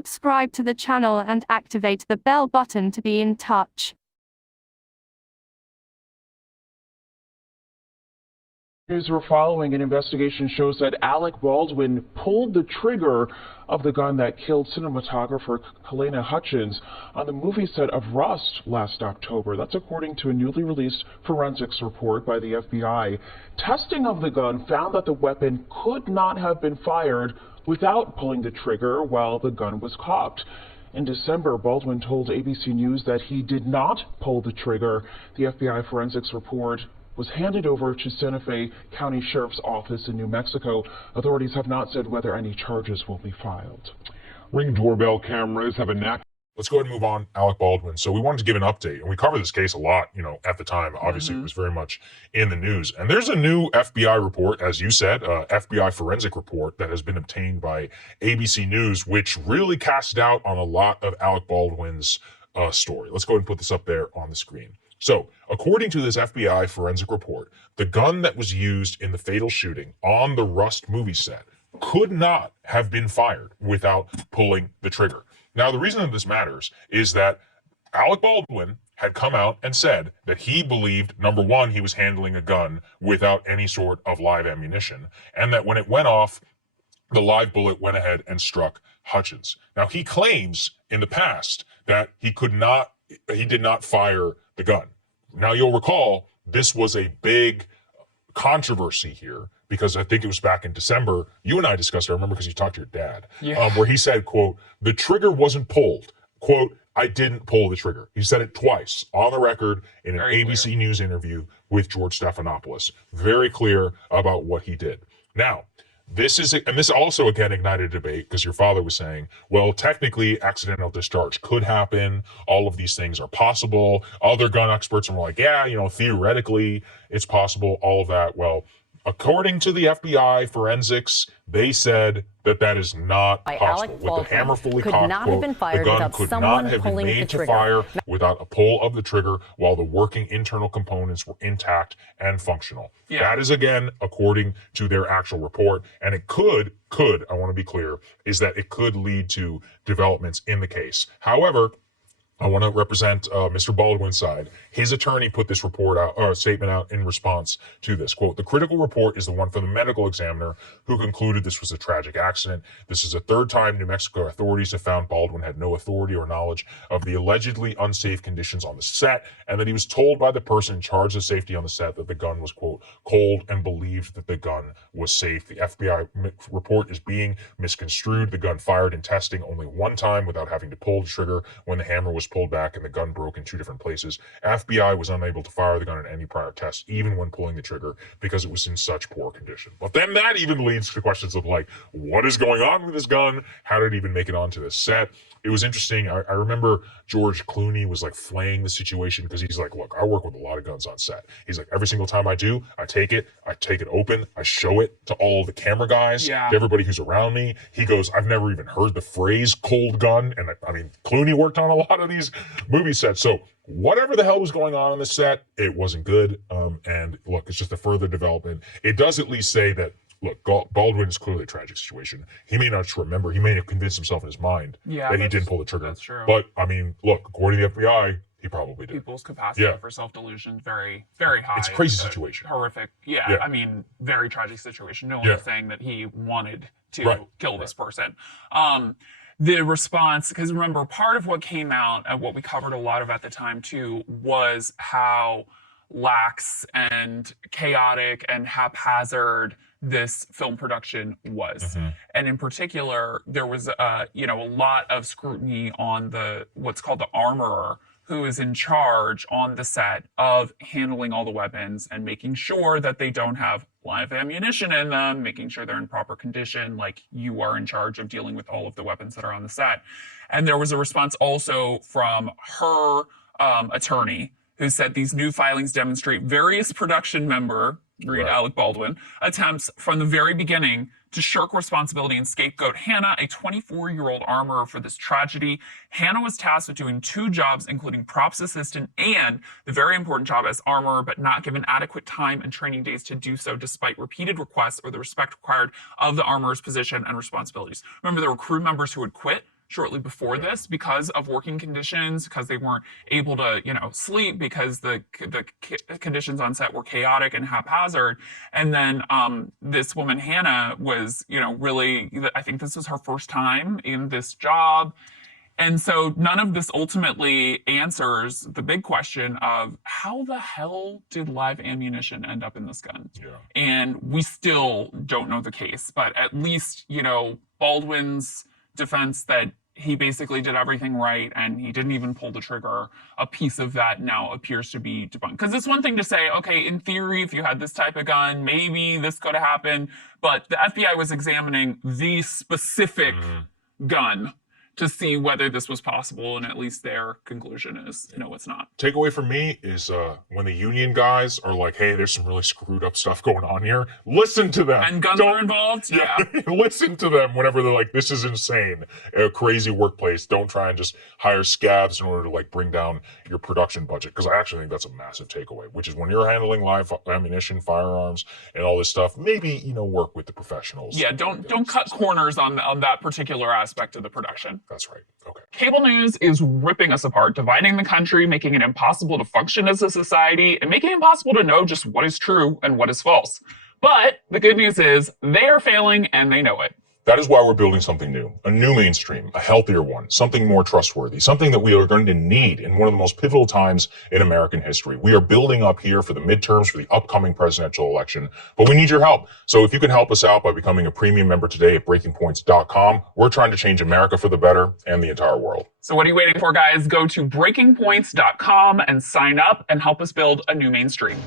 subscribe to the channel and activate the bell button to be in touch. News we're following, an investigation shows that Alec Baldwin pulled the trigger of the gun that killed cinematographer Halyna Hutchins on the movie set of Rust last October. That's according to a newly released forensics report by the FBI. Testing of the gun found that the weapon could not have been fired without pulling the trigger while the gun was cocked. In December, Baldwin told ABC News that he did not pull the trigger. The FBI forensics report was handed over to Santa Fe County Sheriff's Office in New Mexico. Authorities have not said whether any charges will be filed. Ring doorbell cameras have a knack. Let's go ahead and move on. Alec Baldwin. So we wanted to give an update, and we covered this case a lot, at the time. Obviously, it was very much in the news. And there's a new FBI report, as you said, FBI forensic report that has been obtained by ABC News, which really casts doubt on a lot of Alec Baldwin's story. Let's go ahead and put this up there on the screen. So, according to this FBI forensic report, the gun that was used in the fatal shooting on the Rust movie set could not have been fired without pulling the trigger. Now, the reason that this matters is that Alec Baldwin had come out and said that he believed, number one, he was handling a gun without any sort of live ammunition, and that when it went off, the live bullet went ahead and struck Hutchins. Now, he claims in the past that he did not fire the gun. Now, you'll recall this was a big controversy here because I think it was back in December. You and I discussed it, I remember, because you talked to your dad, where he said, quote, the trigger wasn't pulled. Quote, I didn't pull the trigger. He said it twice on the record in an ABC News interview with George Stephanopoulos. Very clear about what he did. Now, this also again ignited a debate because your father was saying, well, technically accidental discharge could happen. All of these things are possible. Other gun experts were like, yeah, theoretically it's possible, all of that. Well, according to the FBI forensics, they said that is not possible. With the hammer fully cocked, quote, the gun could not have been made to fire without a pull of the trigger while the working internal components were intact and functional. That is, again, according to their actual report. And it could, I want to be clear, is that it could lead to developments in the case. However, I want to represent Mr. Baldwin's side. His attorney put this statement out in response to this. Quote, the critical report is the one from the medical examiner who concluded this was a tragic accident. This is the third time New Mexico authorities have found Baldwin had no authority or knowledge of the allegedly unsafe conditions on the set, and that he was told by the person in charge of safety on the set that the gun was, quote, cold, and believed that the gun was safe. The FBI report is being misconstrued. The gun fired in testing only one time without having to pull the trigger when the hammer was pulled back and the gun broke in two different places. FBI was unable to fire the gun in any prior tests, even when pulling the trigger, because it was in such poor condition. But then that even leads to questions of like, what is going on with this gun? How did it even make it onto the set? It was interesting. I remember George Clooney was like flaying the situation because he's like, look, I work with a lot of guns on set. He's like, every single time I do, I take it open, I show it to all the camera guys, to everybody who's around me. He goes, I've never even heard the phrase cold gun. And I mean, Clooney worked on a lot of these movie sets. So whatever the hell was going on the set, it wasn't good. And look, it's just a further development. It does at least say that, look, Baldwin is clearly a tragic situation. He may not just remember. He may have convinced himself in his mind that he didn't pull the trigger. That's true. But, I mean, look, according to the FBI, he probably did. People's capacity for self-delusion very, very high. It's a crazy situation. Horrific. Yeah, I mean, very tragic situation. No one is saying that he wanted to kill this person. The response, because remember, part of what came out and what we covered a lot of at the time, too, was how lax and chaotic and haphazard this film production was. And in particular, there was a lot of scrutiny on what's called the armorer, who is in charge on the set of handling all the weapons and making sure that they don't have live ammunition in them, making sure they're in proper condition, like you are in charge of dealing with all of the weapons that are on the set. And there was a response also from her attorney, who said these new filings demonstrate various production member, read Alec Baldwin, attempts from the very beginning to shirk responsibility and scapegoat Hannah, a 24-year-old armorer, for this tragedy. Hannah was tasked with doing two jobs, including props assistant and the very important job as armorer, but not given adequate time and training days to do so, despite repeated requests or the respect required of the armorer's position and responsibilities. Remember, there were crew members who would quit shortly before this because of working conditions, because they weren't able to, sleep, because the conditions on set were chaotic and haphazard. And then this woman, Hannah, was, really, I think this was her first time in this job. And so none of this ultimately answers the big question of how the hell did live ammunition end up in this gun? Yeah. And we still don't know the case, but at least, Baldwin's defense that he basically did everything right and he didn't even pull the trigger, a piece of that now appears to be debunked. Because it's one thing to say, okay, in theory, if you had this type of gun, maybe this could have happened. But the FBI was examining the specific gun to see whether this was possible, and at least their conclusion is, no, it's not. Takeaway from me is when the union guys are like, hey, there's some really screwed up stuff going on here, listen to them. And guns are involved? Yeah. Listen to them whenever they're like, this is insane, a crazy workplace. Don't try and just hire scabs in order to bring down your production budget. Because I actually think that's a massive takeaway, which is when you're handling live ammunition, firearms, and all this stuff, maybe, work with the professionals. Yeah, don't cut corners on that particular aspect of the production. That's right. Okay. Cable news is ripping us apart, dividing the country, making it impossible to function as a society, and making it impossible to know just what is true and what is false. But the good news is they are failing and they know it. That is why we're building something new, a new mainstream, a healthier one, something more trustworthy, something that we are going to need in one of the most pivotal times in American history. We are building up here for the midterms, for the upcoming presidential election, but we need your help. So if you can help us out by becoming a premium member today at breakingpoints.com, we're trying to change America for the better and the entire world. So what are you waiting for, guys? Go to breakingpoints.com and sign up and help us build a new mainstream.